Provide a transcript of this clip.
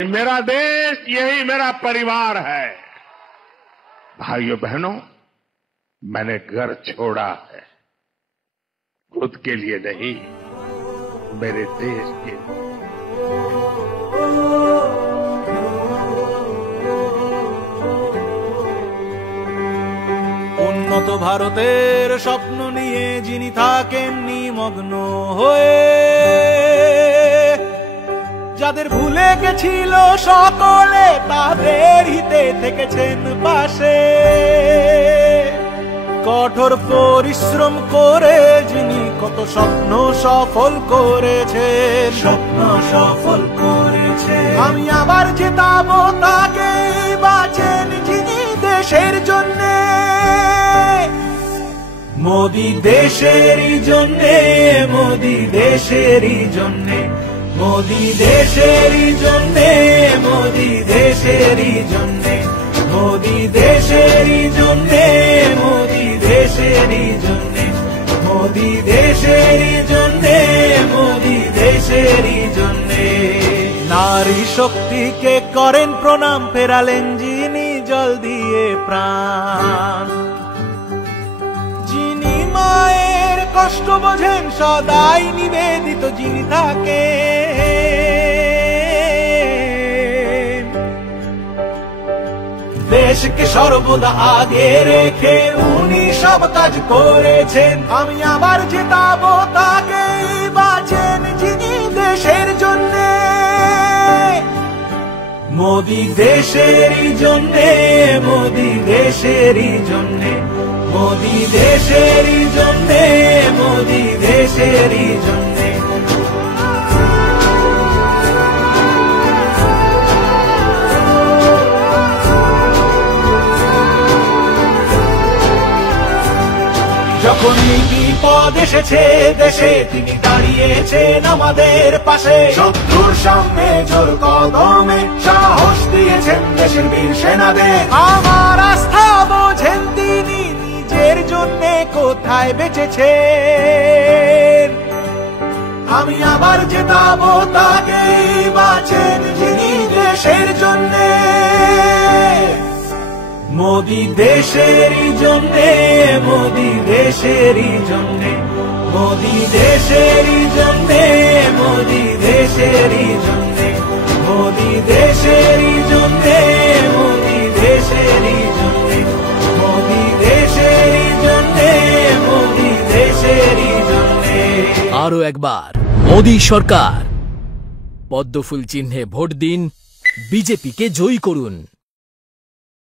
मेरा देश यही मेरा परिवार है। भाइयों बहनों, मैंने घर छोड़ा है खुद के लिए नहीं, मेरे देश के लिए। উন্নত ভারতের স্বপ্ন নিয়ে যিনি থাকেন নিমগ্ন হয়ে, যাদের ভুলে গেছিল সকলে তাদের হিতে থেকেছেন পাশে। কঠোর পরিশ্রম করে যিনি কত স্বপ্ন সফল করেছেন, স্বপ্ন সফল করেছেন। আমি আবার জেতাবো তাকে, বাঁচেন যিনি দেশের জন্যে। মোদি দেশেরই জন্যে, মোদি দেশেরই জন্যে, মোদি দেশেরই জন্যে, মোদি দেশেরই জন্যে, মোদি দেশেরই জন্যে, মোদি দেশেরই জন্যে, মোদি দেশেরই জন্যে, মোদি দেশেরই জন্যে। নারী শক্তিকে করেন প্রণাম, ফেরালেন যিনি জল দিয়ে প্রাণ। যিনি মায়ের কষ্ট বোঝেন, সদাই নিবেদিত যিনি থাকে। দেশকে সর্বদা আগে রেখে উনি সব কাজ করেছেন। আমি আবার জেতাবো তাকে, বাঁচেন যিনি দেশের জন্যে। মোদি দেশেরই জন্যে, মোদি দেশেরই জন্যে, মোদি দেশেরই জন্যে, মোদি দেশেরই জন্যে। যখন বিপদ এসেছে দেশে, তিনি দাঁড়িয়েছেন আমাদের পাশে। শত্রুর সামনে জোর কদমে সাহস দিয়েছেন দেশের বীর সেনাদের। আমার আস্থা বোঝেন তিনি, নিজের জন্যে কোথায় বেঁচেছেন। আমি আবার জেতাবো তাকে, বাঁচেন যিনি দেশের জন্যে। মোদি দেশেরই জন্যে, মোদি দেশেরই জন্যে, মোদি দেশেরই জন্যে, মোদি দেশেরই জন্যে, মোদি দেশেরই জন্যে, মোদি দেশেরই জন্যে, মোদি দেশেরই জন্যে, মোদি দেশেরই জন্যে। আরো একবার মোদি সরকার, পদ্মফুল চিহ্নে ভোট দিন, বিজেপিকে জয়ী করুন।